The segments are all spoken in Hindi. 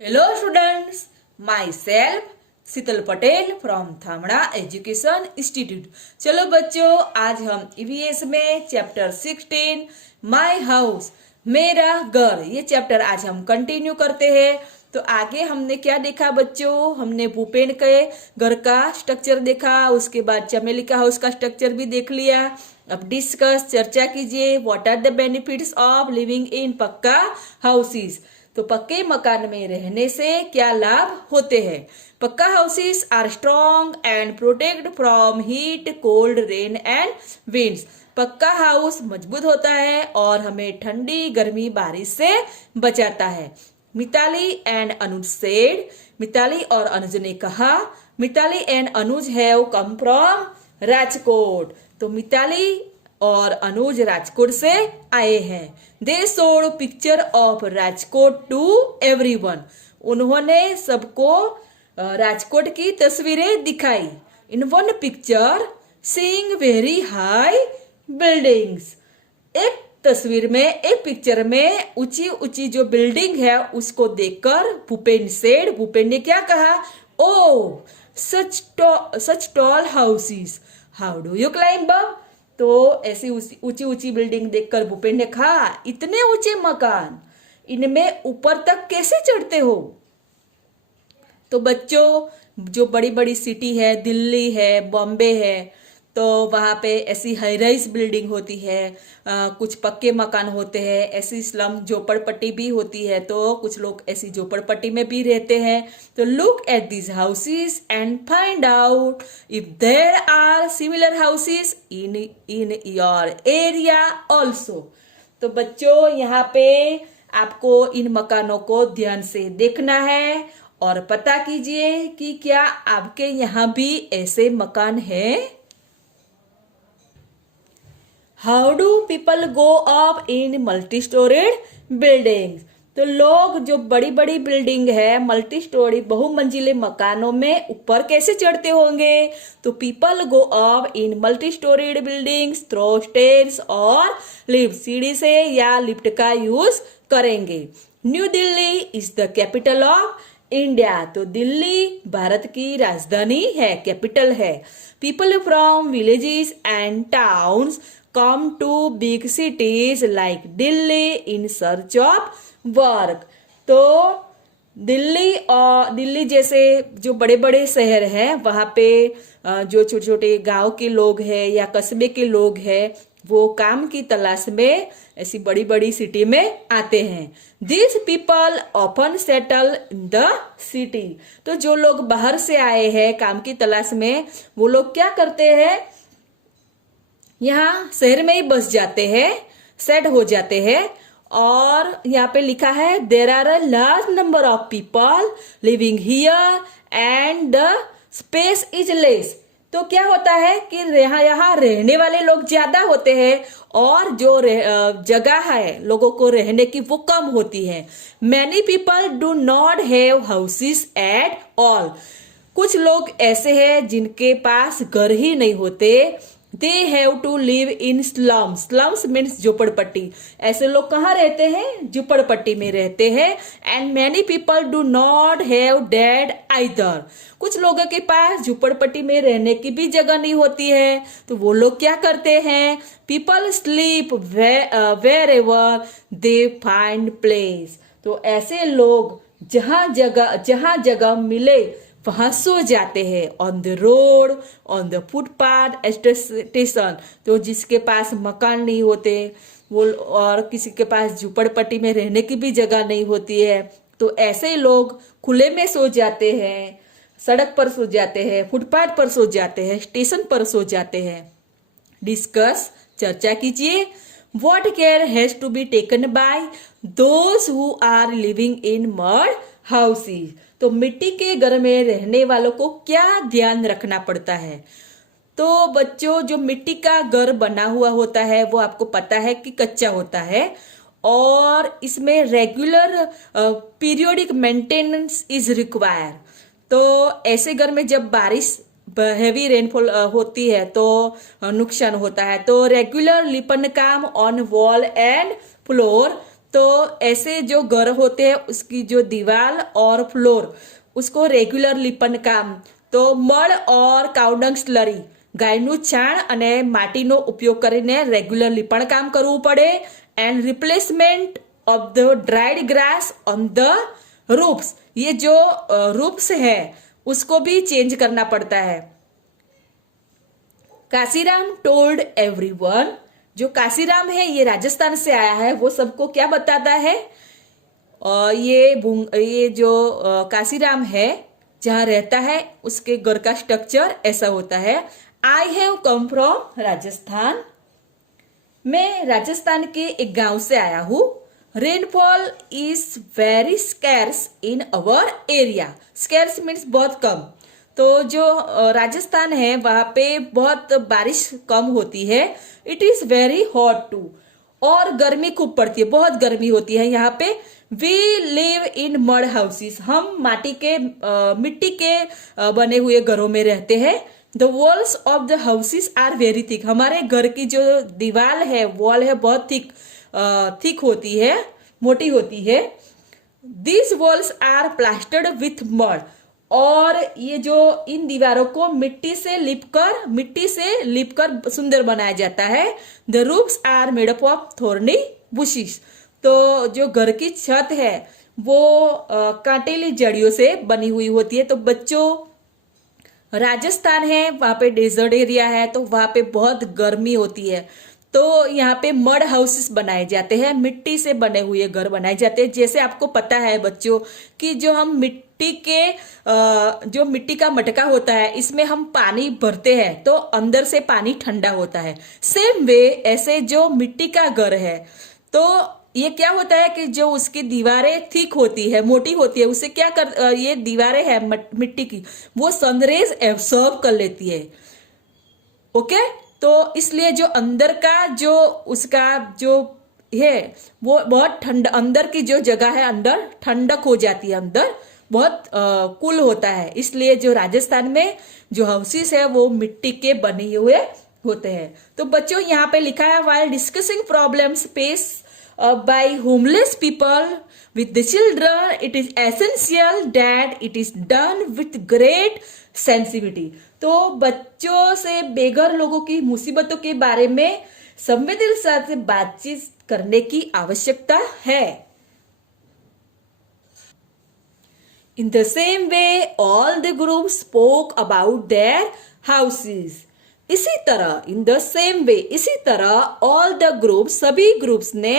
Hello students, myself Sheetal Patel from थामड़ा एजुकेशन इंस्टीट्यूट। चलो बच्चों, आज हम ईवीएस में चैप्टर 16 माय हाउस मेरा घर, ये चैप्टर आज हम कंटिन्यू करते हैं। तो आगे हमने क्या देखा बच्चों? हमने भूपेन के घर का स्ट्रक्चर देखा, उसके बाद चमेली का हाउस का स्ट्रक्चर भी देख लिया। अब डिस्कस, चर्चा कीजिए, what are the benefits of living in pucca houses. तो पक्के मकान में रहने से क्या लाभ होते हैं? Pucca houses are strong and protect from heat, cold, rain and winds. Pucca house मजबूत होता है और हमें ठंडी, गर्मी, बारिश से बचाता है। मिताली एंड अनुज सेड, मिताली और अनुज ने कहा। Mitali and Anuj have come from Rajkot. तो मिताली और अनुज राजकोट से आए हैं। They showed picture of Rajkot to everyone. उन्होंने सबको राजकोट की तस्वीरें दिखाई। In one picture seeing very high buildings. एक तस्वीर में, एक पिक्चर में ऊंची ऊंची जो बिल्डिंग है उसको देखकर भूपेन सेड, भूपेन ने क्या कहा? Oh such tall houses, how do you climb up? तो ऐसी ऊंची ऊंची बिल्डिंग देखकर भूपेन ने कहा, इतने ऊंचे मकान, इनमें ऊपर तक कैसे चढ़ते हो? तो बच्चों, जो बड़ी बड़ी सिटी है, दिल्ली है, बॉम्बे है, तो वहाँ पे ऐसी हाई राइज बिल्डिंग होती है, कुछ पक्के मकान होते हैं, ऐसी स्लम झोपड़पट्टी भी होती है, तो कुछ लोग ऐसी झोपड़पट्टी में भी रहते हैं। तो look at this houses and find out if there are similar houses in your area also. तो बच्चों, यहाँ पे आपको इन मकानों को ध्यान से देखना है और पता कीजिए कि क्या आपके यहाँ भी ऐसे मकान हैं। How do people go up in multi storeyed buildings? तो लोग जो बड़ी बड़ी बिल्डिंग है, मल्टी स्टोरी बहुमंजिले मकानों में ऊपर कैसे चढ़ते होंगे? तो people go up in multi storeyed buildings through stairs और लिफ्ट, सीढ़ी से या लिफ्ट का यूज करेंगे। New Delhi is the capital of India. तो दिल्ली भारत की राजधानी है, कैपिटल है। People from villages and towns come to big cities like Delhi in search of work। तो दिल्ली जैसे जो बड़े बड़े शहर हैं, वहाँ पे जो छोटे छोटे गांव के लोग हैं या कस्बे के लोग हैं, वो काम की तलाश में ऐसी बड़ी बड़ी सिटी में आते हैं। These people often settle in the city। तो जो लोग बाहर से आए हैं काम की तलाश में, वो लोग क्या करते हैं? यहाँ शहर में ही बस जाते हैं, सेट हो जाते हैं। और यहाँ पे लिखा है there are a large number of people living here and the space is less. तो क्या होता है कि यहाँ रहने वाले लोग ज्यादा होते हैं और जो जगह है लोगों को रहने की वो कम होती है। Many people do not have houses at all. कुछ लोग ऐसे हैं जिनके पास घर ही नहीं होते। They have to live in slums. Slums means झोपड़पट्टी। ऐसे लोग कहाँ रहते हैं? झोपड़पट्टी में रहते हैं। And many people do not have dead either. कुछ लोगों के पास झोपड़पट्टी में रहने की भी जगह नहीं होती है, तो वो लोग क्या करते हैं? People sleep wherever they find place. तो ऐसे लोग जहां जगह मिले वहां सो जाते हैं। On the road, on the footpath, station. तो जिसके पास मकान नहीं होते वो, और किसी के पास झुपड़पट्टी में रहने की भी जगह नहीं होती है, तो ऐसे लोग खुले में सो जाते हैं, सड़क पर सो जाते हैं, फुटपाथ पर सो जाते हैं, स्टेशन पर सो जाते हैं। डिस्कस, चर्चा कीजिए। What care has to be taken by those who are living in mud houses? तो मिट्टी के घर में रहने वालों को क्या ध्यान रखना पड़ता है? तो बच्चों, जो मिट्टी का घर बना हुआ होता है वो आपको पता है कि कच्चा होता है और इसमें regular periodic maintenance is require. तो ऐसे घर में जब बारिश, हेवी रेनफॉल होती है तो नुकसान होता है। तो रेगुलर लिपन काम ऑन वॉल एंड फ्लोर। तो ऐसे जो घर होते हैं उसकी जो दीवार और फ्लोर उसको रेग्युलर લીપણ કામ, તો મળ ઓર કાઉડંગ સ્લરી ગાયનું છાણ અને માટીનો ઉપયોગ કરીને રેગ્યુલર લીપણ કામ કરવું પડે. And replacement of the dried grass on the roofs, ये जो रूफ्स है उसको भी चेंज करना पड़ता है. काशीराम टोल्ड एवरीवन, जो काशीराम है ये राजस्थान से आया है, वो सबको क्या बताता है. ये जो काशीराम है जहाँ रहता है उसके घर का स्ट्रक्चर ऐसा होता है. I have come from Rajasthan, मैं राजस्थान के एक गांव से आया हूँ. Rainfall is very scarce in our area. Scarce means बहुत कम. तो जो राजस्थान है वहाँ पे बहुत बारिश कम होती है. It is very hot too, और गर्मी खूब पड़ती है, बहुत गर्मी होती है यहाँ पे. We live in mud houses, हम मिट्टी के बने हुए घरों में रहते हैं. The walls of the houses are very thick, हमारे घर की जो दीवार है वॉल है बहुत थिक होती है, मोटी होती है. This walls are plastered with mud, और ये जो इन दीवारों को मिट्टी से लिपकर सुंदर बनाया जाता है. The roofs are made up of thorny bushes, तो जो घर की छत है वो कांटेली जड़ियों से बनी हुई होती है. तो बच्चों, राजस्थान है वहां पे डेजर्ट एरिया है, तो वहां पे बहुत गर्मी होती है. तो यहाँ पे मड हाउसेस बनाए जाते हैं, मिट्टी से बने हुए घर बनाए जाते हैं. जैसे आपको पता है बच्चों कि जो हम जो मिट्टी का मटका होता है इसमें हम पानी भरते हैं तो अंदर से पानी ठंडा होता है. सेम वे ऐसे जो मिट्टी का घर है तो ये क्या होता है कि जो उसकी दीवारें थिक होती है, मोटी होती है, उसे ये दीवारें है मिट्टी की, वो सनरेज एब्सॉर्ब कर लेती है. ओके, तो इसलिए जो अंदर का जो उसका जो है वो बहुत ठंडा, अंदर की जो जगह है अंदर ठंडक हो जाती है, अंदर बहुत कूल होता है. इसलिए जो राजस्थान में जो हाउसेस है वो मिट्टी के बने हुए होते हैं. तो बच्चों यहाँ पे लिखा है while discussing problems faced by homeless people with the children, it is essential that it is done with great sensitivity. तो बच्चों से बेघर लोगों की मुसीबतों के बारे में संवेदनशीलता से बातचीत करने की आवश्यकता है. In the same way, all the groups spoke about their houses. इसी तरह all the groups, सभी ग्रुप्स ने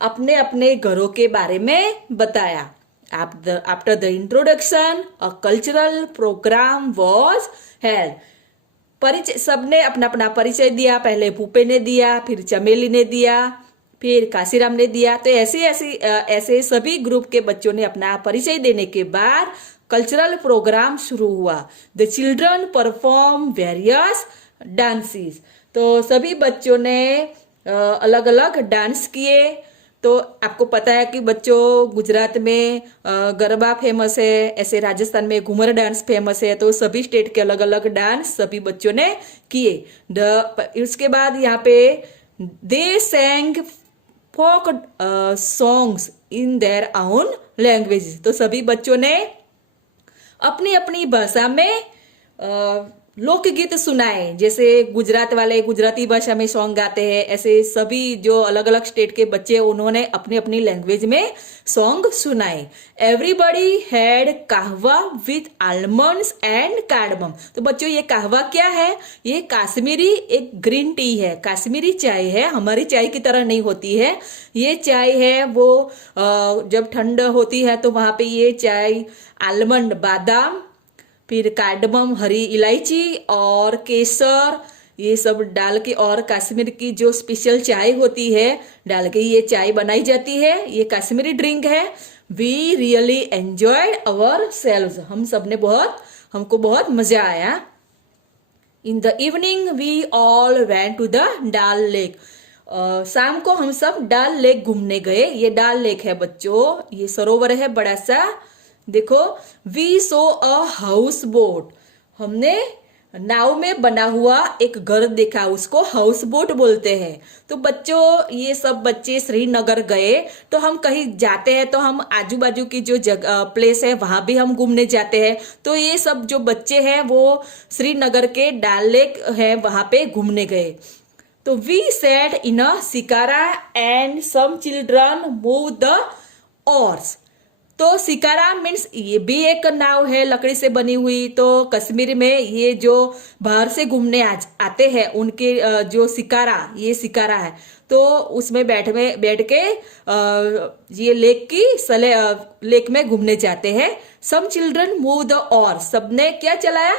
अपने अपने घरों के बारे में बताया. After the introduction, a cultural program was held. सबने अपना अपना परिचय दिया. पहले भूपे ने दिया, फिर चमेली ने दिया, फिर काशीराम ने दिया. तो ऐसे सभी ग्रुप के बच्चों ने अपना परिचय देने के बाद कल्चरल प्रोग्राम शुरू हुआ. The children perform various dances, तो सभी बच्चों ने अलग अलग डांस किए. तो आपको पता है कि बच्चों गुजरात में गरबा फेमस है, ऐसे राजस्थान में घूमर डांस फेमस है. तो सभी स्टेट के अलग अलग डांस सभी बच्चों ने किए. उसके बाद यहाँ पे they sang folk songs in their own language, तो सभी बच्चों ने अपनी अपनी भाषा में लोकगीत सुनाए. जैसे गुजरात वाले गुजराती भाषा में सॉन्ग गाते हैं, ऐसे सभी जो अलग अलग स्टेट के बच्चे उन्होंने अपनी अपनी लैंग्वेज में सॉन्ग सुनाए. एवरीबॉडी हैड कहवा विथ आलमंड्स एंड कार्डमम. तो बच्चों ये कहवा क्या है? ये काश्मीरी एक ग्रीन टी है, काश्मीरी चाय है, हमारी चाय की तरह नहीं होती है. ये चाय है वो जब ठंड होती है तो वहां पे ये चाय आलमंड, बादाम, फिर कार्डमम, हरी इलायची और केसर ये सब डाल के और कश्मीर की जो स्पेशल चाय होती है डाल के ये चाय बनाई जाती है. ये कश्मीरी ड्रिंक है. We really enjoyed our selves, हमको बहुत मजा आया. In the evening we all went to the Dal lake. शाम को हम सब डाल लेक घूमने गए. ये डाल लेक है बच्चों, ये सरोवर है बड़ा सा. देखो, we saw a house boat, हमने नाव में बना हुआ एक घर देखा, उसको हाउस बोट बोलते हैं। तो बच्चों, ये सब बच्चे श्रीनगर गए, तो हम कहीं जाते हैं तो हम आजू बाजू की जो जगह प्लेस है वहां भी हम घूमने जाते हैं। तो ये सब जो बच्चे हैं वो श्रीनगर के डल लेक है वहां पे घूमने गए। तो we sat in a shikara and some children move the oars। तो शिकारा मीन्स ये भी एक नाव है लकड़ी से बनी हुई। तो कश्मीर में ये जो बाहर से घूमने आते हैं उनके जो शिकारा, ये शिकारा है। तो उसमें बैठ के ये लेक में घूमने जाते हैं। Some children move the oars। सबने क्या चलाया?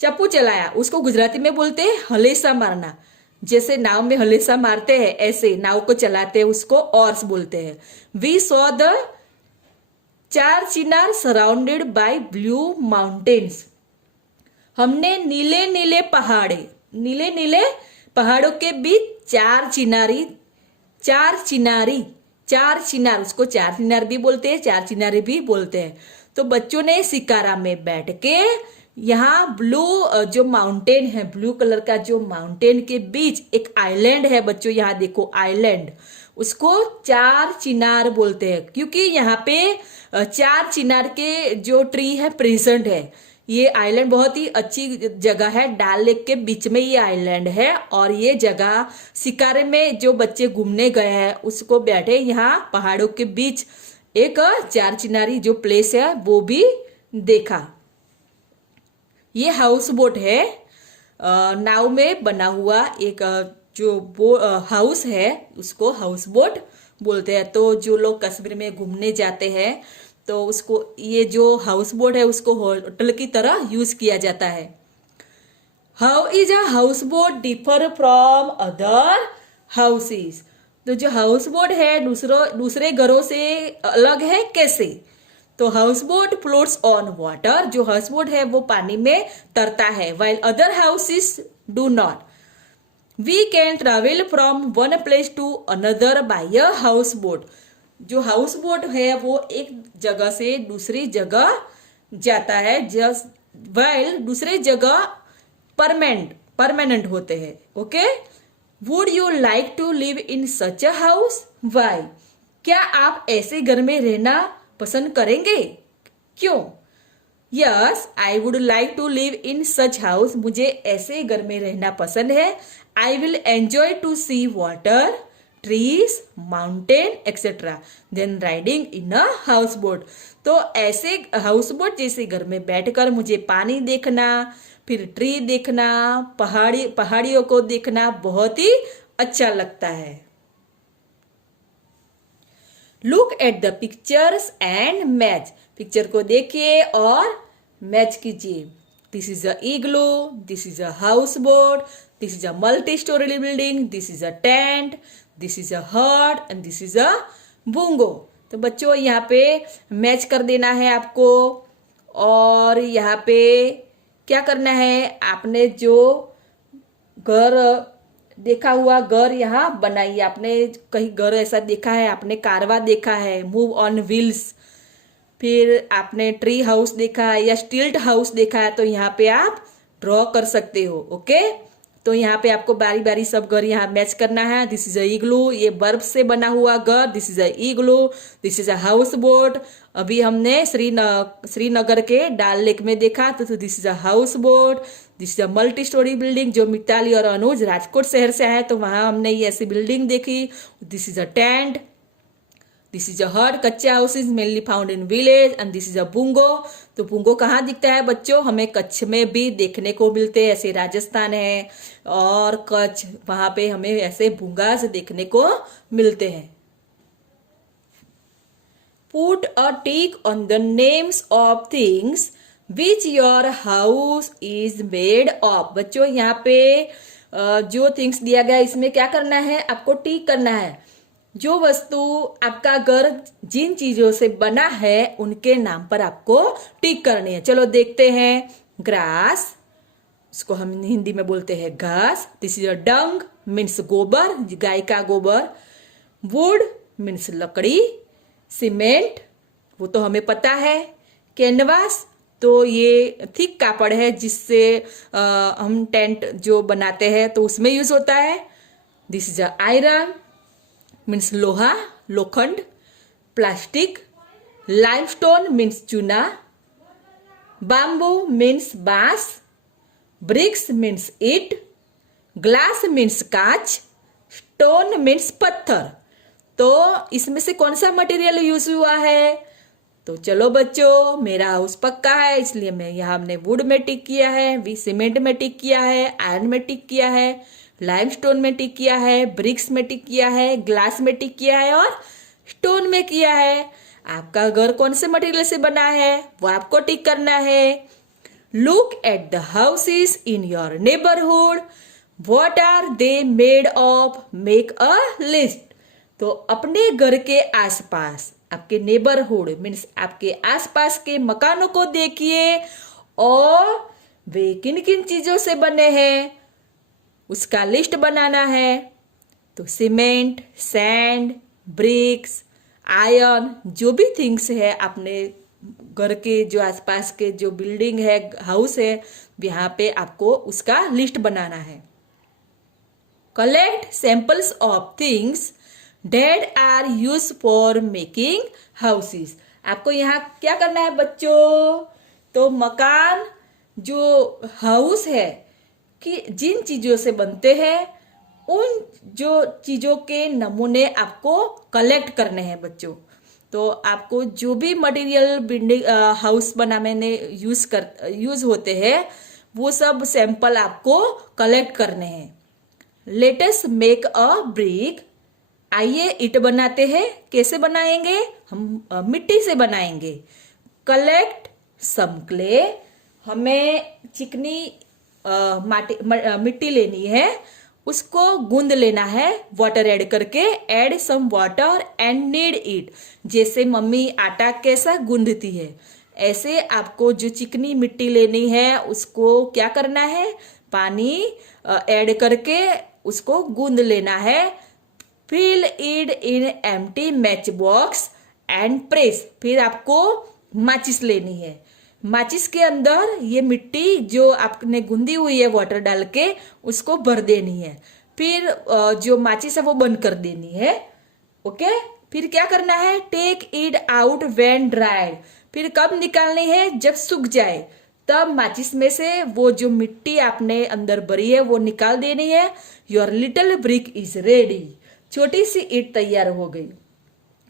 चप्पू चलाया। उसको गुजराती में बोलते हैं हलेसा मारना। जैसे नाव में हलेसा मारते हैं ऐसे नाव को चलाते हैं, उसको ऑर्स बोलते हैं। वी सॉ द चार चिनार सराउंडेड बाय ब्लू माउंटेन्स। हमने नीले नीले पहाड़ों के बीच चार चिनार, उसको चार चिनार भी बोलते हैं, चार चिनारे भी बोलते हैं। तो बच्चों ने शिकारा में बैठ के यहाँ ब्लू जो माउंटेन है, ब्लू कलर का जो माउंटेन के बीच एक आइलैंड है बच्चों, यहाँ देखो आइलैंड, उसको चार चिनार बोलते हैं क्योंकि यहाँ पे चार चिनार के जो ट्री है प्रेजेंट है। ये आइलैंड बहुत ही अच्छी जगह है, डल लेक के बीच में ये आइलैंड है। और ये जगह शिकारे में जो बच्चे घूमने गए हैं उसको बैठे यहाँ पहाड़ों के बीच एक चार चिनारी जो प्लेस है वो भी देखा। ये हाउस बोट है, नाव में बना हुआ एक जो हाउस है उसको हाउस बोट बोलते हैं। तो जो लोग कश्मीर में घूमने जाते हैं तो उसको ये जो हाउस बोट है उसको होटल की तरह यूज किया जाता है। How is a house boat differ from other houses. तो जो हाउस बोट है दूसरे घरों से अलग है कैसे? तो house boat floats on water. जो हाउस बोट है वो पानी में तरता है, while other houses do not। We can travel from one place to another by a houseboat। जो हाउस बोट है वो एक जगह से दूसरी जगह जाता है, जस्ट while दूसरे जगह परमानेंट होते हैं। Okay, would you like to live in such a house? Why? क्या आप ऐसे घर में रहना पसंद करेंगे? क्यों? Yes, I would like to live in such house. मुझे ऐसे घर में रहना पसंद है। I will enjoy to see water, trees, mountain etcetera then riding in a house boat. तो ऐसे हाउस बोट जैसे घर में बैठकर मुझे पानी देखना, फिर ट्री देखना, पहाड़ियों को देखना बहुत ही अच्छा लगता है। Look at the pictures and match. Picture को देखिए और मैच कीजिए। This is a igloo, this is a house boat, this is a multi storey building, this is a tent, this is a हट and this is a bhunga. तो बच्चों यहाँ पे मैच कर देना है आपको। और यहाँ पे क्या करना है, आपने जो घर देखा हुआ घर यहाँ बनाइए। आपने कहीं घर ऐसा देखा है, आपने कारवा देखा है, मूव ऑन व्हील्स, फिर आपने ट्री हाउस देखा है या स्टिल्ट हाउस देखा है, तो यहाँ पे आप ड्रॉ कर सकते हो। ओके, तो यहाँ पे आपको बारी बारी सब घर यहाँ मैच करना है। दिस इज अ इग्लू, ये बर्फ से बना हुआ घर, this is a igloo, this is a house boat. अभी हमने श्रीनगर के डल लेक में देखा, तो this is a house boat, this is a multi storey building. जो मिताली और अनुज राजकोट शहर से आए तो वहां हमने ये ऐसी बिल्डिंग देखी। This is a tent, this is a hut, कच्चे houses mainly found in village, and this is a bhunga. तो बुंगो कहाँ दिखता है बच्चों? हमें कच्छ में भी देखने को मिलते हैं। ऐसे राजस्थान है और कच्छ, वहां पे हमें ऐसे बुंगास देखने को मिलते हैं। Put a tick on the names of things which your house is made of। बच्चों यहाँ पे जो थिंग्स दिया गया इसमें क्या करना है, आपको टिक करना है। जो वस्तु आपका घर जिन चीजों से बना है उनके नाम पर आपको टिक करनी है। चलो देखते हैं। ग्रास, उसको हम हिंदी में बोलते हैं घास। This is a dung, means गोबर, गाय का गोबर। वुड मीन्स लकड़ी। सीमेंट, वो तो हमें पता है। कैनवास, तो ये थिक कापड़ है जिससे हम टेंट जो बनाते हैं तो उसमें यूज होता है। दिस इज आयरन मीन्स लोहा, लोखंड। प्लास्टिक, लाइमस्टोन मीन्स चूना। बाम्बू मीन्स बांस। ब्रिक्स मीन्स ईट। ग्लास मीन्स कांच। स्टोन मीन्स पत्थर। तो इसमें से कौन सा मटेरियल यूज हुआ है? तो चलो बच्चों, मेरा हाउस पक्का है इसलिए मैं यहाँ हमने वुड में टिक किया है, वी सीमेंट में टिक किया है, आयरन में टिक किया है, लाइमस्टोन में टिक किया है, ब्रिक्स में टिक किया है, ग्लास में टिक किया है और स्टोन में किया है। आपका घर कौन से मटेरियल से बना है वो आपको टिक करना है। Look at the houses in your neighbourhood, what are they made of, make a list. तो अपने घर के आसपास, आपके नेबरहुड मीन्स आपके आसपास के मकानों को देखिए और वे किन किन चीजों से बने हैं उसका लिस्ट बनाना है। तो सीमेंट, सैंड, ब्रिक्स, आयरन, जो भी थिंग्स है अपने घर के जो आसपास के जो बिल्डिंग है, हाउस है, यहाँ पे आपको उसका लिस्ट बनाना है। Collect samples of things that are use for making houses. आपको यहाँ क्या करना है बच्चों? तो मकान जो हाउस है कि जिन चीजों से बनते हैं उन जो चीजों के नमूने आपको कलेक्ट करने हैं बच्चों। तो आपको जो भी मटेरियल बिल्डिंग हाउस बनाने में यूज होते हैं वो सब सैंपल आपको कलेक्ट करने हैं। Let us make a brick. आइए ईंट बनाते हैं। कैसे बनाएंगे? हम मिट्टी से बनाएंगे। Collect some clay. हमें चिकनी मिट्टी लेनी है, उसको गूंद लेना है वाटर ऐड करके। Add some water and knead it. जैसे मम्मी आटा कैसा गूंदती है ऐसे आपको जो चिकनी मिट्टी लेनी है उसको क्या करना है? पानी ऐड करके उसको गूंद लेना है। Fill it in empty match box and press. फिर आपको माचिस लेनी है। माचिस के अंदर ये मिट्टी जो आपने गूंदी हुई है वाटर डाल के उसको भर देनी है। फिर जो माचिस है वो बंद कर देनी है। ओके, फिर क्या करना है? Take it out when dried. फिर कब निकालनी है? जब सूख जाए तब माचिस में से वो जो मिट्टी आपने अंदर भरी है वो निकाल देनी है। Your little brick is ready. छोटी सी ईंट तैयार हो गई।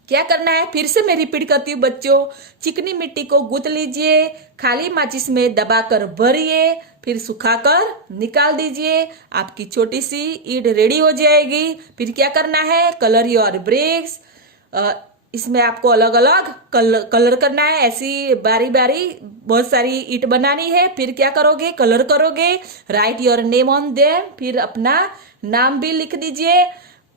क्या करना है? फिर से मैं रिपीट करती हूँ बच्चों। चिकनी मिट्टी को गूंथ लीजिए, खाली माचिस में दबाकर भरिए, फिर सुखाकर निकाल दीजिए। आपकी छोटी सी ईंट रेडी हो जाएगी। फिर क्या करना है? Colour your bricks. इसमें आपको अलग अलग कलर करना है। ऐसी बारी बारी बहुत सारी ईंट बनानी है। फिर क्या करोगे? कलर करोगे। Right your name on them. फिर अपना नाम भी लिख दीजिए।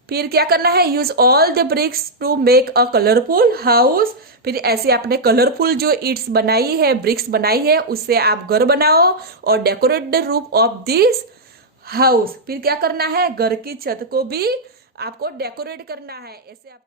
फिर क्या करना है? Use all the bricks to make a colourful house. फिर ऐसे आपने कलरफुल जो ईट्स बनाई है, ब्रिक्स बनाई है, उससे आप घर बनाओ और decorate the roof of this house. फिर क्या करना है? घर की छत को भी आपको डेकोरेट करना है। ऐसे आप